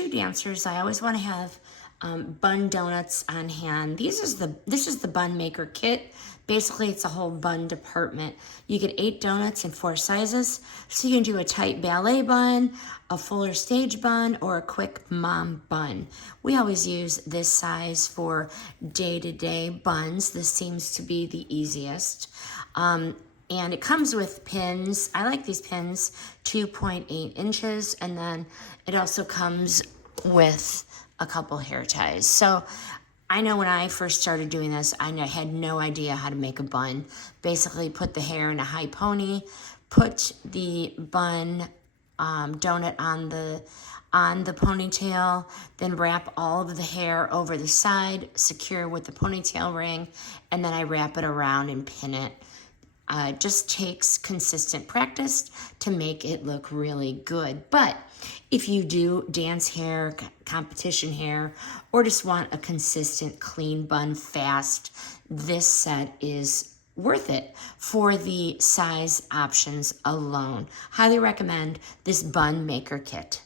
two dancers, I always want to have bun donuts on hand. This is the bun maker kit. Basically, it's a whole bun department. You get 8 donuts in 4 sizes, so you can do a tight ballet bun, a fuller stage bun, or a quick mom bun. We always use this size for day-to-day buns. This seems to be the easiest. And it comes with pins. I like these pins, 2.8 inches, and then it also comes with a couple hair ties. So I know when I first started doing this, I had no idea how to make a bun. Basically, put the hair in a high pony, put the bun donut on the ponytail, then wrap all of the hair over the side, secure with the ponytail ring, and then I wrap it around and pin it. It just takes consistent practice to make it look really good. But if you do dance hair, competition hair, or just want a consistent clean bun fast, this set is worth it for the size options alone. Highly recommend this bun maker kit.